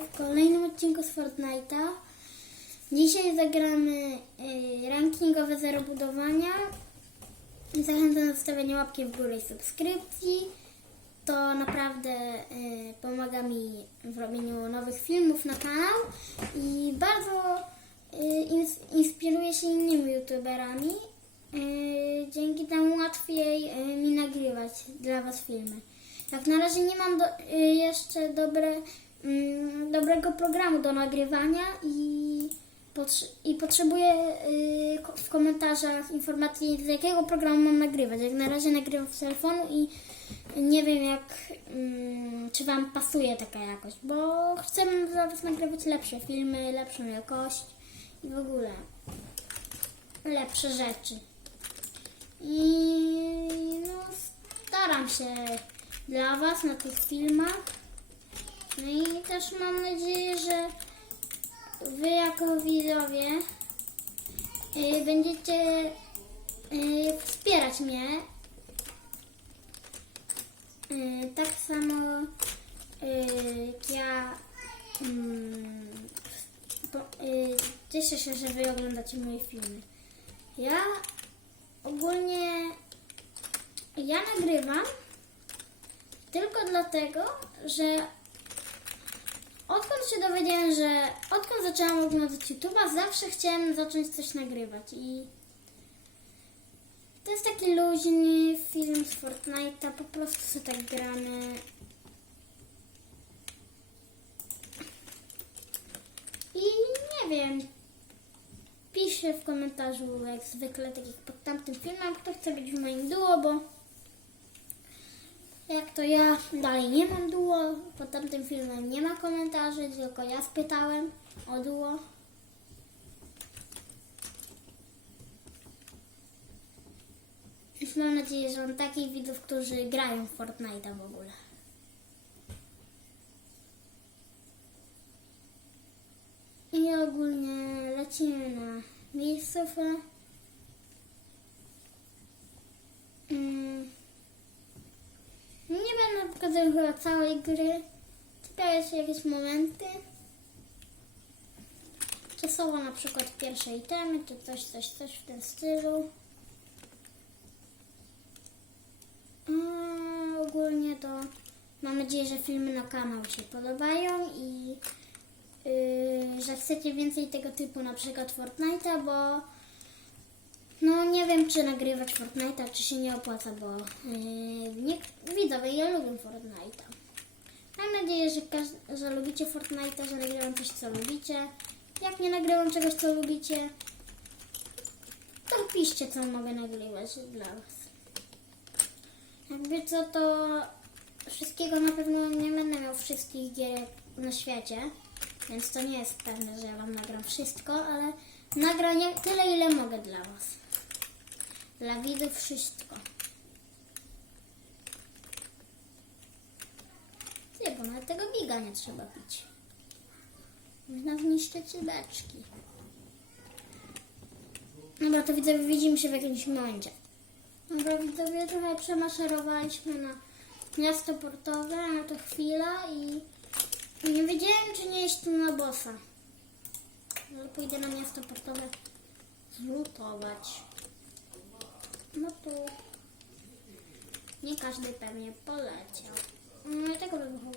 w kolejnym odcinku z Fortnite'a. Dzisiaj zagramy y, rankingowe zero budowania. Zachęcam do zostawienia łapki w górę i subskrypcji. To naprawdę y, pomaga mi w robieniu nowych filmów na kanał i bardzo y, ins- inspiruję się innymi youtuberami. Dzięki temu łatwiej mi nagrywać dla Was filmy. Jak na razie nie mam do, jeszcze dobre, mm, dobrego programu do nagrywania i, potrze- i potrzebuję y, w komentarzach informacji, z jakiego programu mam nagrywać. Jak na razie nagrywam z telefonu i nie wiem, jak mm, czy Wam pasuje taka jakość, bo chcę dla Was nagrywać lepsze filmy, lepszą jakość i w ogóle lepsze rzeczy. I no, staram się dla Was na tych filmach. No i też mam nadzieję, że Wy jako widzowie y, będziecie y, wspierać mnie. Y, tak samo y, jak ja mm, cieszę się, że Wy oglądacie moje filmy. Ja ogólnie ja nagrywam tylko dlatego, że odkąd się dowiedziałem, że odkąd zaczęłam oglądać YouTube'a, zawsze chciałem zacząć coś nagrywać i to jest taki luźny film z Fortnite'a, po prostu sobie tak gramy. I nie wiem, piszę w komentarzu jak zwykle, tak jak pod tamtym filmem, kto chce być w moim duo, bo jak to ja dalej nie mam duo, pod tamtym filmem nie ma komentarzy, tylko ja spytałem o duo. Mam nadzieję, że mam takich widzów, którzy grają w Fortnite'a w ogóle. I ogólnie lecimy na miejscówkę. Nie będę pokazywał chyba całej gry. Czekają się jakieś momenty. Czasowo na przykład pierwsze itemy, czy coś, coś, coś w tym stylu. A ogólnie to mam nadzieję, że filmy na kanał się podobają i yy, że chcecie więcej tego typu na przykład Fortnite'a, bo no nie wiem, czy nagrywać Fortnite'a, czy się nie opłaca, bo yy, nie, widzowie, ja lubię Fortnite'a. Mam nadzieję, że, że lubicie Fortnite'a, że nagrywam coś, co lubicie. Jak nie nagrywam czegoś, co lubicie, to piszcie, co mogę nagrywać dla Was. Jakby co, to wszystkiego na pewno nie będę miał wszystkich gier na świecie, więc to nie jest pewne, że ja Wam nagram wszystko, ale nagram jak- tyle, ile mogę dla Was. Dla widzów wszystko. Nie, bo nawet tego biga nie trzeba pić. Można zniszczyć beczki. Dobra, to widzowie, widzimy się w jakimś momencie. Dobra, widzowie, trochę przemaszerowaliśmy na miasto portowe, ale to chwila i nie wiedziałem, czy nie iść tu na bossa. Ale pójdę na miasto portowe zlutować. No tu nie każdy pewnie poleciał. No i tego wybuchu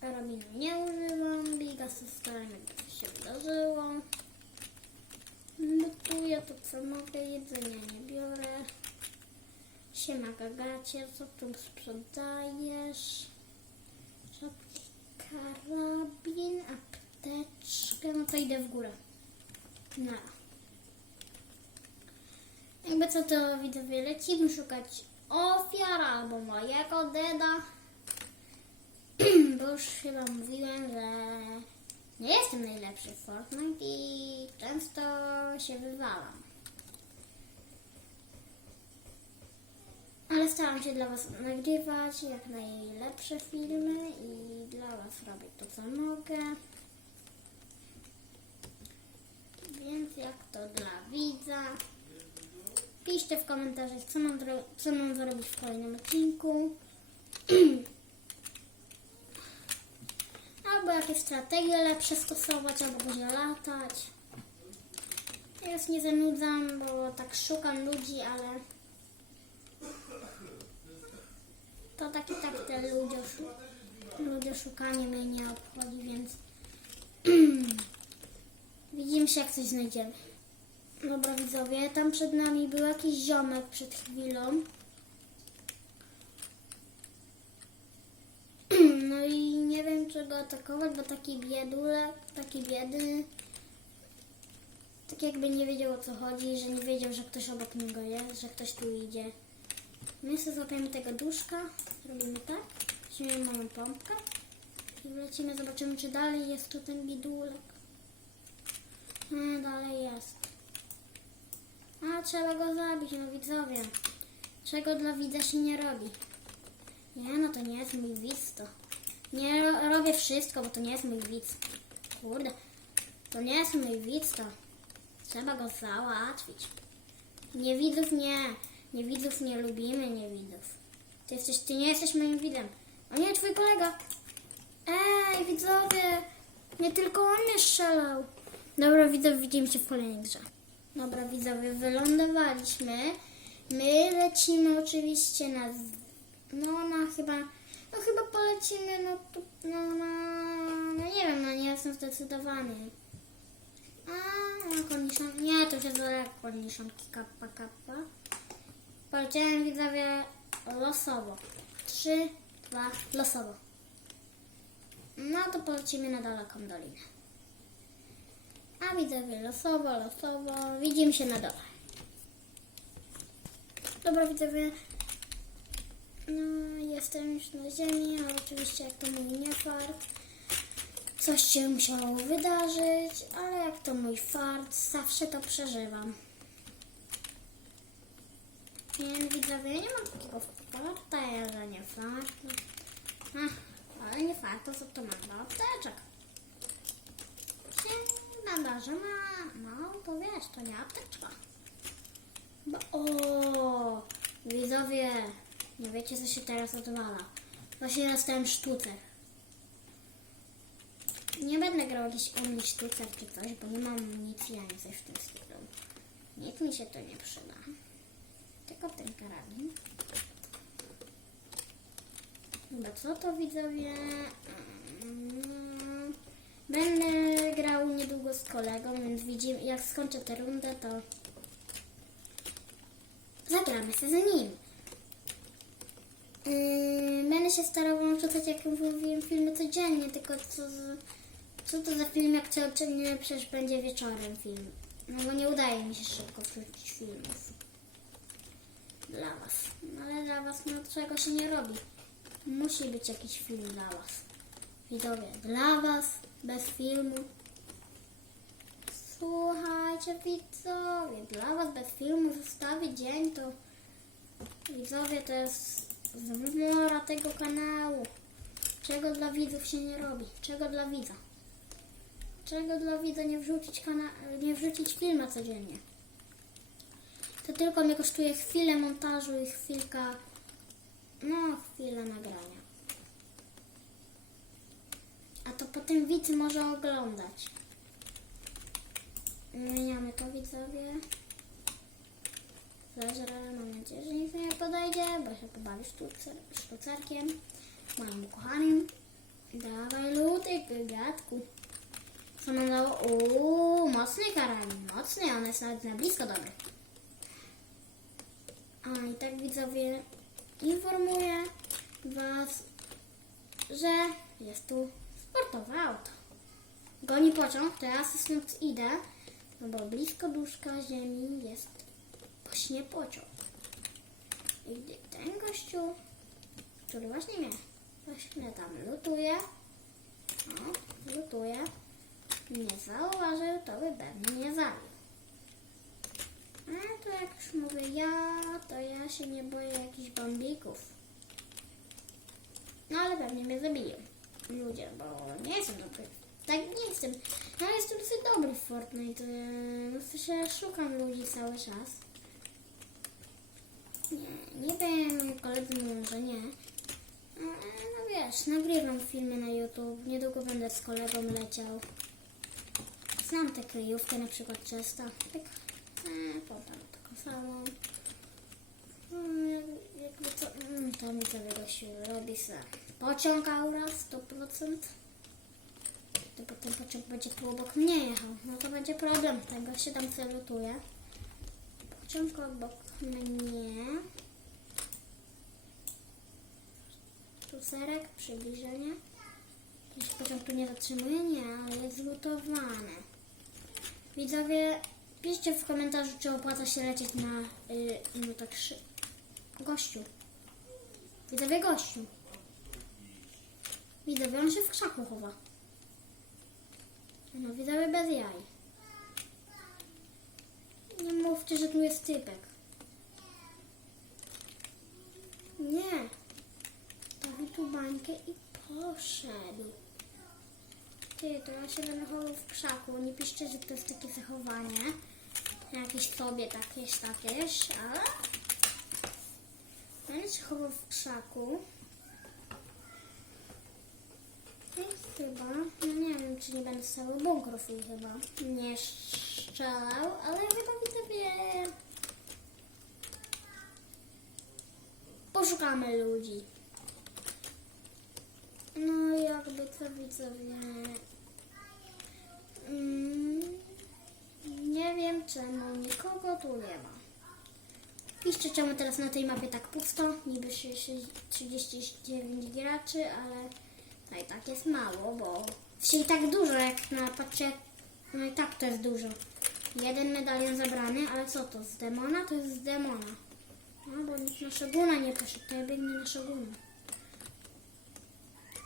karabinu nie używam. Biga z coś się wydarzyło. Lutuję to co mogę, jedzenia nie biorę. Siema gagacie, co tu sprzedajesz? Żadki karabin, apteczkę, no to idę w górę. No. Jakby co to widzowie, lecimy szukać ofiar albo mojego deda. Bo już chyba mówiłem, że nie jestem najlepszy w Fortnite i często się wywalam. Ale staram się dla Was nagrywać jak najlepsze filmy i dla Was robię to, co mogę. Więc jak to dla widza. Piszcie w komentarzach, co mam, co mam zrobić w kolejnym odcinku. Albo jakieś strategie lepsze stosować, albo będzie latać. Już nie zanudzam, bo tak szukam ludzi, ale to tak i tak te ludzie, ludzie szukanie mnie nie obchodzi, więc widzimy się jak coś znajdziemy. Dobra widzowie, tam przed nami był jakiś ziomek przed chwilą. No i nie wiem czy go atakować, bo taki biedulek, taki biedny. Tak jakby nie wiedział o co chodzi, że nie wiedział, że ktoś obok niego jest, że ktoś tu idzie. My sobie złapiemy tego duszka, robimy tak, weźmiemy mamy pompkę i wlecimy, zobaczymy czy dalej jest tu ten bidulek. No, dalej. A, trzeba go zabić, no widzowie. Czego dla widza się nie robi? Nie, no to nie jest mój widz to. Nie ro- robię wszystko, bo to nie jest mój widz. Kurde, to nie jest mój widz to. Trzeba go załatwić. Nie widzów nie. Nie widzów nie lubimy, nie widzów. Ty, jesteś, ty nie jesteś moim widzem. O nie, twój kolega. Ej, widzowie. Nie tylko on mnie strzelał. Dobra, widzowie, widzimy się w kolejnej grze. Dobra, widzowie, wylądowaliśmy. My lecimy oczywiście na... No, na chyba... No chyba polecimy, no, to, no na... No nie wiem, no nie jestem zdecydowany. A, no korniszon... Nie, to się zależy korniszonki kappa kappa. Poleciałem widzowie losowo. Trzy, dwa, losowo. No to polecimy na daleką dolinę. A widzowie losowo, losowo. Widzimy się na dole. Dobra widzowie. No, jestem już na ziemi, ale oczywiście jak to mój niefart. Coś się musiało wydarzyć, ale jak to mój fart, zawsze to przeżywam. Nie, widzowie, ja nie mam takiego farta, ja za nie farta. Ach, ale nie farta, co to mam do apteczek. Się nadarza ma, no to wiesz, to nie apteczka. Bo, o, widzowie, nie wiecie co się teraz odwala. Właśnie dostałem sztucer. Nie będę grał jakiś umny sztucer czy coś, bo nie mam amunicji ani coś w tym stylu. Nic mi się to nie przyda. Tylko ten karabin. Chyba co to widzowie? Mm, Będę grał niedługo z kolegą, więc widzimy, jak skończę tę rundę, to zagramy się za nim. Yy, będę się starał wam wrzucać, jak mówiłem, filmy codziennie, tylko co, z- co to za film, jak codziennie przecież będzie wieczorem film. No bo nie udaje mi się szybko wrzucić filmów. Dla was. No ale dla was no czego się nie robi. Musi być jakiś film dla was. Widzowie, dla was, bez filmu. Słuchajcie widzowie, dla was bez filmu zostawić dzień to widzowie to jest zmora tego kanału. Czego dla widzów się nie robi? Czego dla widza? Czego dla widza nie wrzucić, kana- nie wrzucić filma codziennie? To tylko mnie kosztuje chwilę montażu i chwilka, no chwilę nagrania. A to potem widz może oglądać. Zmieniamy to widzowie. Zeżrę, mam nadzieję, że nic nie podejdzie, bo się pobawię sztucer, sztucerkiem. Moim ukochanym. Dawaj luty, gadku. Co nam dało? Uuu, mocny karabin, mocny, on jest nawet na blisko dobry. A i tak widzowie informuję Was, że jest tu sportowe auto. Goni pociąg, ja stąd idę, no bo blisko duszka ziemi jest właśnie pociąg. I gdy ten gościu, który właśnie mnie właśnie tam lutuje, no, lutuje, nie zauważył, to by pewnie mnie zabił. A to jak już mówię ja, to ja się nie boję jakichś bambików. No ale pewnie mnie zabiją ludzie, bo nie jestem dobry. Tak nie jestem. Ja jestem dosyć dobry w Fortnite. yy, W sensie szukam ludzi cały czas. Nie, nie wiem, koledzy mówią, że nie. No, no wiesz, nagrywam filmy na YouTube. Niedługo będę z kolegą leciał. Znam tę kryjówkę na przykład często. Tak, e, potem taką samą. Jak- Jakby co, mm, to mi sobie gościu robi se pociąg aura 100%. To potem pociąg będzie tu obok mnie jechał. No to będzie problem. Tego się tam celutuje. Pociąg obok mnie. Tu serek, przybliżenie. Się pociąg tu nie zatrzymuje? Nie, ale jest zlutowany. Widzowie, piszcie w komentarzu, czy opłaca się lecieć na y, no tak gościu. Widzowie gościu. Widzowie, on się w krzaku chowa. No widzowie bez jaj. Nie mówcie, że tu jest typek. Nie. Dał tu bańkę i poszedł. Ty, to ja się będę chował w krzaku. Nie piszcie, że to jest takie zachowanie. Jakieś sobie takieś, takieś, ale... Będę się chował w krzaku. Jest chyba, no nie wiem, czy nie będę stały bunkrów i chyba nie strzelał, ale chyba widzę wie. Poszukamy ludzi. No jakby to widzowie. Mm, nie wiem czemu nikogo tu nie ma. Piszcie czemu teraz na tej mapie tak pusto. Niby 39 graczy, ale no i tak jest mało, bo dzisiaj tak dużo jak na patrzcie. No i tak to jest dużo. Jeden medalion zabrany, ale co to? Z demona? To jest z demona. No bo nikt na szaguna nie poszedł, to ja biegnę na szaguna.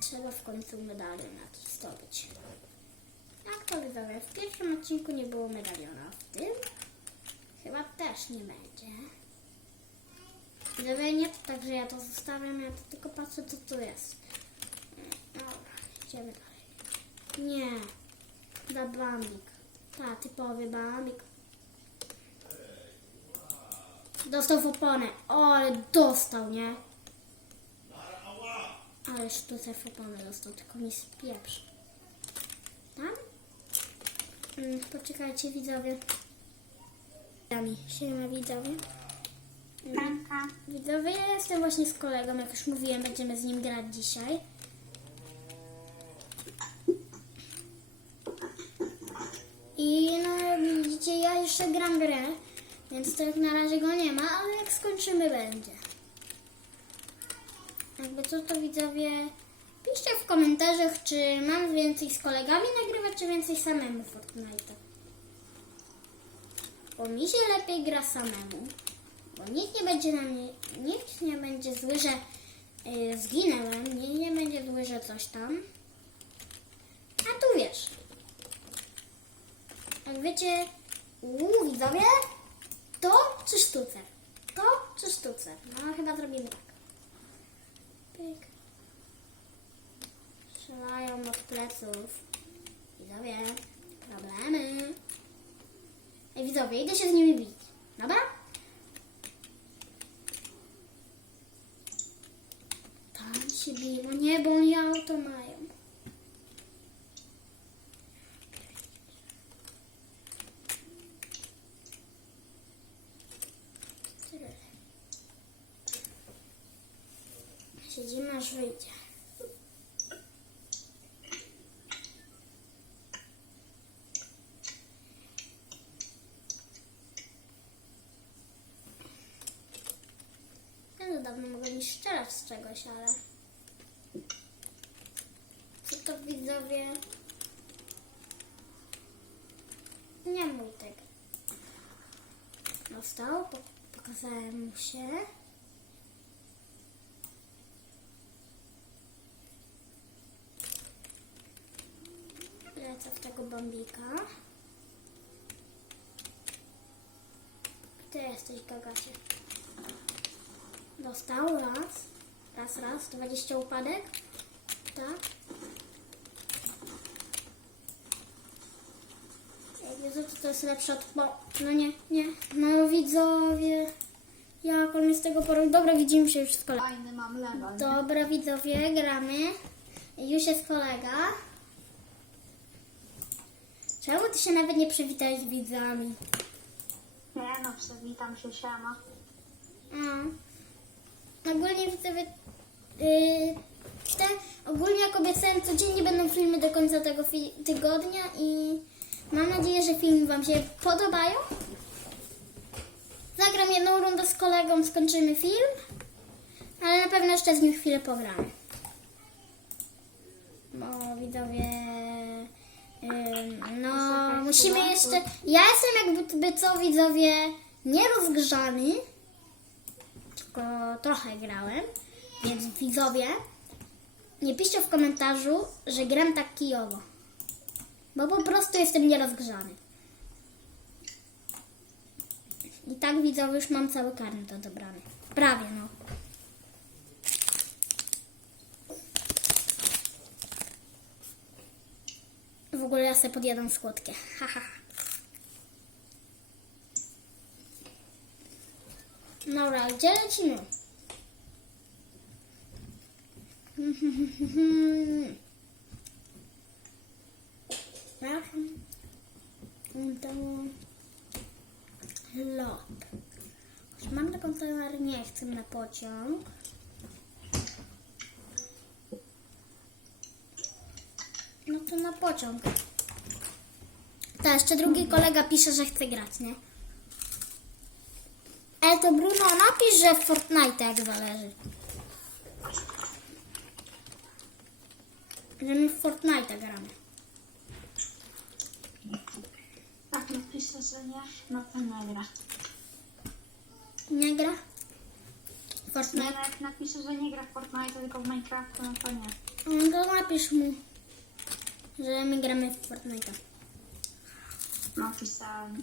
Trzeba w końcu medalion jakiś zdobyć. Jak to widzowie? W pierwszym odcinku nie było medaliona, w tym chyba też nie będzie. Widzowie, nie to tak, że ja to zostawiam, ja to tylko patrzę co tu jest. Dobra, idziemy dalej. Nie, da bambik. Ta, typowy bambik. Dostał w oponę. O, ale dostał, nie? Ale sztucer w oponę dostał, tylko mi spieprz. Tam? Mm, poczekajcie, widzowie. Dami, siema widzowie. Mm, Widzowie, ja jestem właśnie z kolegą, jak już mówiłem, będziemy z nim grać dzisiaj. I no, jak widzicie, ja jeszcze gram grę, więc to jak na razie go nie ma, ale jak skończymy, będzie. Jakby co to widzowie, piszcie w komentarzach, czy mam więcej z kolegami nagrywać, czy więcej samemu Fortnite'a. Bo mi się lepiej gra samemu. Bo nikt nie będzie na mnie, nikt nie będzie zły, że y, zginęłem, nikt nie będzie zły, że coś tam. A tu wiesz. Jak wiecie, uuu, widzowie, to czy sztucer? To czy sztucer? No chyba zrobimy tak. Pyk. Strzelają od pleców. Widzowie, problemy. Ej, widzowie, idę się z nimi bić. Dobra? Tam się biło. Nie, bo oni auto mają. Tyle. Siedzimy aż wyjdzie. Ja no dawno mogłem mi strzelać z czegoś, ale... Co to widzowie? Nie mój tego. Dostał, po- pokazałem mu się. Lecę w tego bambika. Ty jesteś gagacie. Dostał raz. Raz, raz. 20 upadek. Tak. Jak wiedzą, to to jest lepsze od... Bo... No nie, nie. No widzowie. Jak on jest tego porobił? Dobra, widzimy się już z kolegą. Fajny mam level. Dobra, widzowie, gramy. Już jest kolega. Czemu ty się nawet nie przywitałeś z widzami? Nie no, przywitam się, siema. A. Ogólnie widzowie, yy, te, ogólnie jak obiecałem, codziennie będą filmy do końca tego tygodnia i mam nadzieję, że filmy wam się podobają. Zagram jedną rundę z kolegą, skończymy film, ale na pewno jeszcze z nim chwilę pogramy. Bo widzowie, ym, no musimy jeszcze, ja jestem jakby co widzowie nierozgrzany, tylko trochę grałem, więc widzowie, nie piszcie w komentarzu, że gram tak kijowo. Bo po prostu jestem nierozgrzany. I tak widzowie już mam cały karnet odebrany. Prawie no. Ogóle ja sobie podjadam słodkie. Haha. Dobra, gdzie lecimy? Lot. Mam na kontener, nie chcę na pociąg. No na pociąg. Tak, jeszcze drugi kolega pisze, że chce grać, nie? Ale to Bruno, napisz, że w Fortnite jak zależy. Że my w Fortnite gramy. Tak napiszę, że nie, no to nie gra. Nie gra? No Fortnite? jak napiszę, że nie gra w Fortnite, tylko w Minecraft, no to nie. No to napisz mu, że my gramy w Fortnite. Napisałem.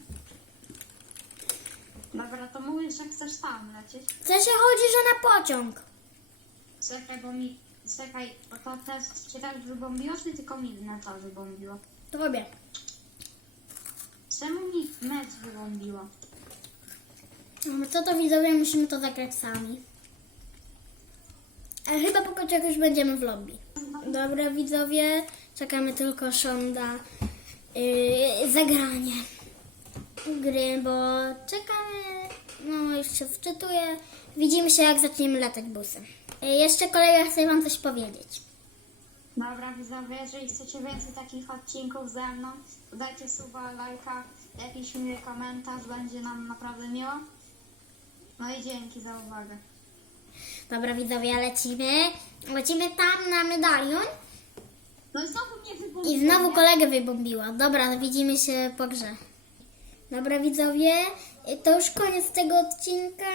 Dobra, to mówisz, że chcesz tam lecieć. Co się chodzi, że na pociąg? Czekaj, bo mi... Czekaj, bo to też cię tak wybombiło, czy tylko mi na to wybombiło? Tobie. Czemu mi mecz wybombiło? No co to widzowie, musimy to zagrać sami. Ale chyba po kociach już będziemy w lobby. Dobra widzowie, czekamy tylko Szonda yy, zagranie gry, bo czekamy, no już się wczytuję. Widzimy się jak zaczniemy latać busem. Yy, jeszcze kolega chce wam coś powiedzieć. Dobra, widzowie, jeżeli chcecie więcej takich odcinków ze mną, to dajcie suba, lajka, jakiś miły komentarz, będzie nam naprawdę miło. No i dzięki za uwagę. Dobra widzowie, lecimy. Lecimy tam na medalion. No i znowu mnie wybombiło. I znowu kolegę wybombiła. Dobra, widzimy się po grze. Dobra, widzowie, y, to już koniec tego odcinka.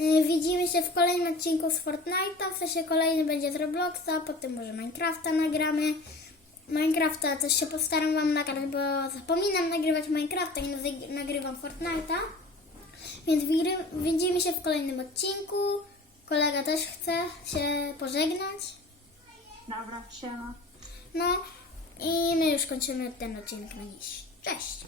Y, Widzimy się w kolejnym odcinku z Fortnite'a. W sensie kolejny będzie z Robloxa, potem może Minecrafta nagramy. Minecrafta też się postaram Wam nagrać, bo zapominam nagrywać Minecrafta i nagrywam Fortnite'a. Więc widzimy się w kolejnym odcinku. Kolega też chce się pożegnać. Dobra, siema. No i my już kończymy ten odcinek na dziś. Cześć!